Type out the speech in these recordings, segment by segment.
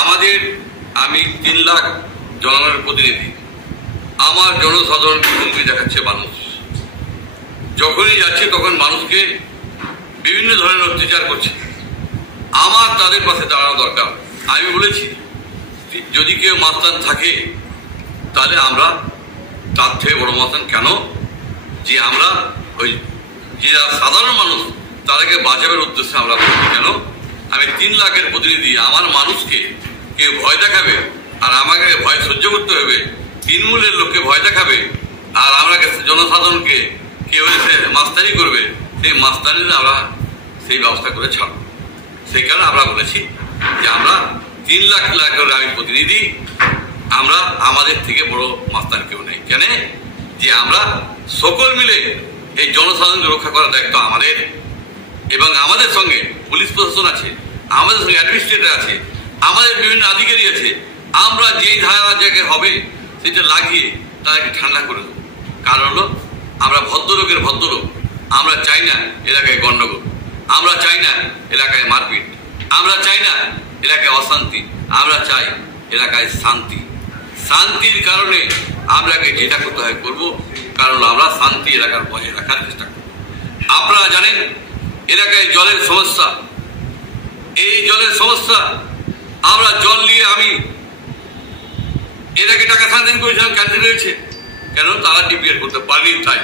আমাদের আমি 3 লাখ জনগণের প্রতিনিধি, আমার জনসাধারণকে হুমকি দেখাচ্ছে মানুষ। যখনই যাচ্ছে তখন মানুষকে বিভিন্ন ধরনের অত্যাচার করছে। আমার তাদের পাশে দাঁড়ানো দরকার। আমি বলেছি যদি কেউ মাস্তান থাকে তাহলে আমরা তার থেকে বড় মাস্তান কেন, যে আমরা ওই যে সাধারণ মানুষ তাদেরকে বাঁচাবার উদ্দেশ্যে আমরা বলছি কেন। আমি 3 লাখের প্রতিনিধি, আমার মানুষকে কেউ ভয় দেখাবে আর আমাকে ভয় সহ্য করতে হবে, তৃণমূলের লোককে ভয় দেখাবে আর আমরা জনসাধারণকে কেউ এসে মাস্তানি করবে, সেই মাস্তানির আমরা সেই ব্যবস্থা করে ছাড়ব। সেই কারণে আমরা বলেছি যে আমরা 3 লাখ আমি প্রতিনিধি, আমরা আমাদের থেকে বড় মাস্তান কেউ নেই। কেন? যে আমরা সকল মিলে এই জনসাধারণকে রক্ষা করার দায়িত্ব আমাদের, এবং আমাদের সঙ্গে পুলিশ প্রশাসন আছে, আমাদের সঙ্গে অ্যাডমিনিস্ট্রেটর আছে, আমাদের বিভিন্ন আধিকারিক আছে। আমরা যেই ধারা জায়গায় হবে সেটা লাগিয়ে তাদেরকে ঠান্ডা করে দেবো। কারণ হলো আমরা ভদ্রলোকের ভদ্রলোক, আমরা চাই না এলাকায় গণ্ডগোল, আমরা চাই না এলাকায় মারপিট, আমরা চাই না এলাকায় অশান্তি, আমরা চাই এলাকায় শান্তি। শান্তির কারণে আমরাকে যেটা করতে হয় করবো, কারণ আমরা শান্তি এলাকার বজায় রাখার চেষ্টা করব। আপনারা জানেন এলাকায় জলের সমস্যা, এই জলের সমস্যা আমরা জল নিয়ে আমি এর আগে টাকা স্যাংশন করেছিলাম, ক্যান্সেল হয়েছে কেন? তারা ডিপিআর করতে পারেনি তাই।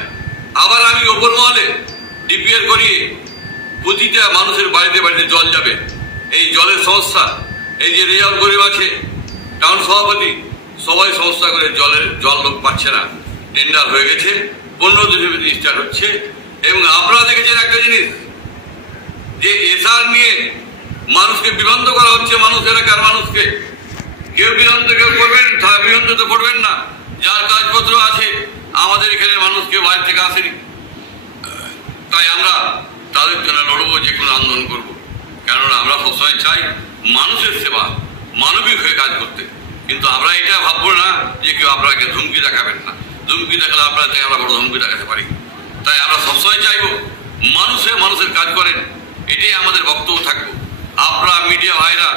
আবার আমি ওপর মহলে ডিপিআর করিয়ে প্রতিটা মানুষের বাড়িতে বাড়িতে জল যাবে। এই জলের সমস্যা, এই যে রেজাল্ট গরিব আছে টাউন সভাপতি, সবাই সমস্যা করে জল লোক পাচ্ছে না। টেন্ডার হয়ে গেছে, 15 দিনের ভিতরে স্টার্ট হচ্ছে। এবং আপনারা দেখেছেন একটা জিনিস, যে এসআর নিয়ে মানুষকে বিভ্রান্ত করা হচ্ছে, মানুষ এলাকার মানুষকে। কেউ বিভ্রান্ত কেউ করবেন, বিভ্রান্ত তো করবেন না। যার কাগজপত্র আছে, আমাদের এখানে মানুষকে বাইরে থেকে আসেনি, তাই আমরা তাদের জন্য লড়বো, যে কোনো আন্দোলন করব। কেননা আমরা সবসময় চাই মানুষের সেবা, মানবিক হয়ে কাজ করতে। কিন্তু আমরা এটা ভাববো না যে কেউ আপনাকে ধুমকি দেখাবেন না, ধুমকি দেখালে আপনার থেকে আমরা বড় ধুমকি দেখাতে পারি। তাই আমরা সবসময় চাইবো মানুষের কাজ করেন, এটাই আমাদের বক্তব্য থাকবো। আপনারা মিডিয়া ভাইরা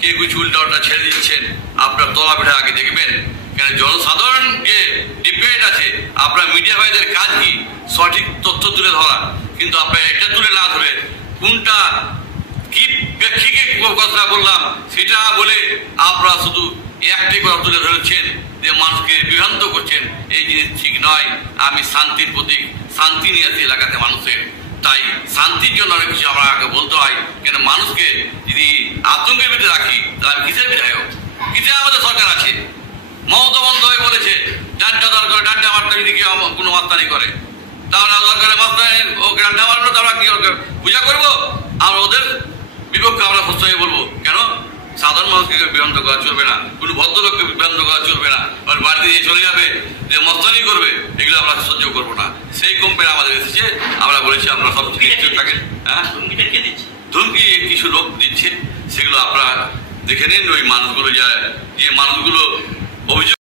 কে কিছু উল্টা ছেড়ে দিচ্ছেন, আপনার তলা বেঠা আগে দেখবেন। কেন জনসাধারণ যে ডিপেন্ড আছে, আপনার মিডিয়া ভাইদের কাজ কি সঠিক তথ্য তুলে ধরা, কিন্তু আপনার এটা তুলে না ধরে কোনটা কি ব্যক্তিকে কথা বললাম সেটা বলে আপনারা শুধু একটি কথা তুলে ধরেছেন, যে মানুষকে বিভ্রান্ত করছেন। এই জিনিস ঠিক নয়। আমি শান্তির প্রতীক, শান্তি নিয়ে আসি এলাকাতে মানুষের। তাই শান্তির জন্য অনেক কিছু আমাকে বলতে হয়। কেন মানুষকে যদি আতঙ্কের ভিতরে রাখি তাহলে আমি কিসের বিধায়ক? কিসের আমাদের সরকার আছে? মমতা বন্দ্যোপাধ্যায় বলেছে ডান্ডা দরকার, ডান্ডা মারতে যদি কেউ কোনো মাস্তানি করে তাহলে দরকারের মাস্তানি ওকে ডান্ডা মারলো, তারা কি পূজা করবো? আমরা ওদের বিপক্ষে আমরা সবসময় বলবো। কেন? সাধারণ মানুষকে বিভ্রান্ত করা চলবে না, কোনো ভদ্রলোককে বিভ্রান্ত করা চলবে না। আর বাড়িতে দিয়ে চলে যাবে, যে মস্তানি করবে, এগুলো আমরা সহ্য করবো না। সেই কম্পেন আমাদের এসেছে। আমরা বলেছি আপনারা সব নিশ্চিত থাকেন। হ্যাঁ, ধুমকি কিছু লোক দিচ্ছে, সেগুলো আপনারা দেখে নিন। ওই মানুষগুলো যে মানুষগুলো অভিযোগ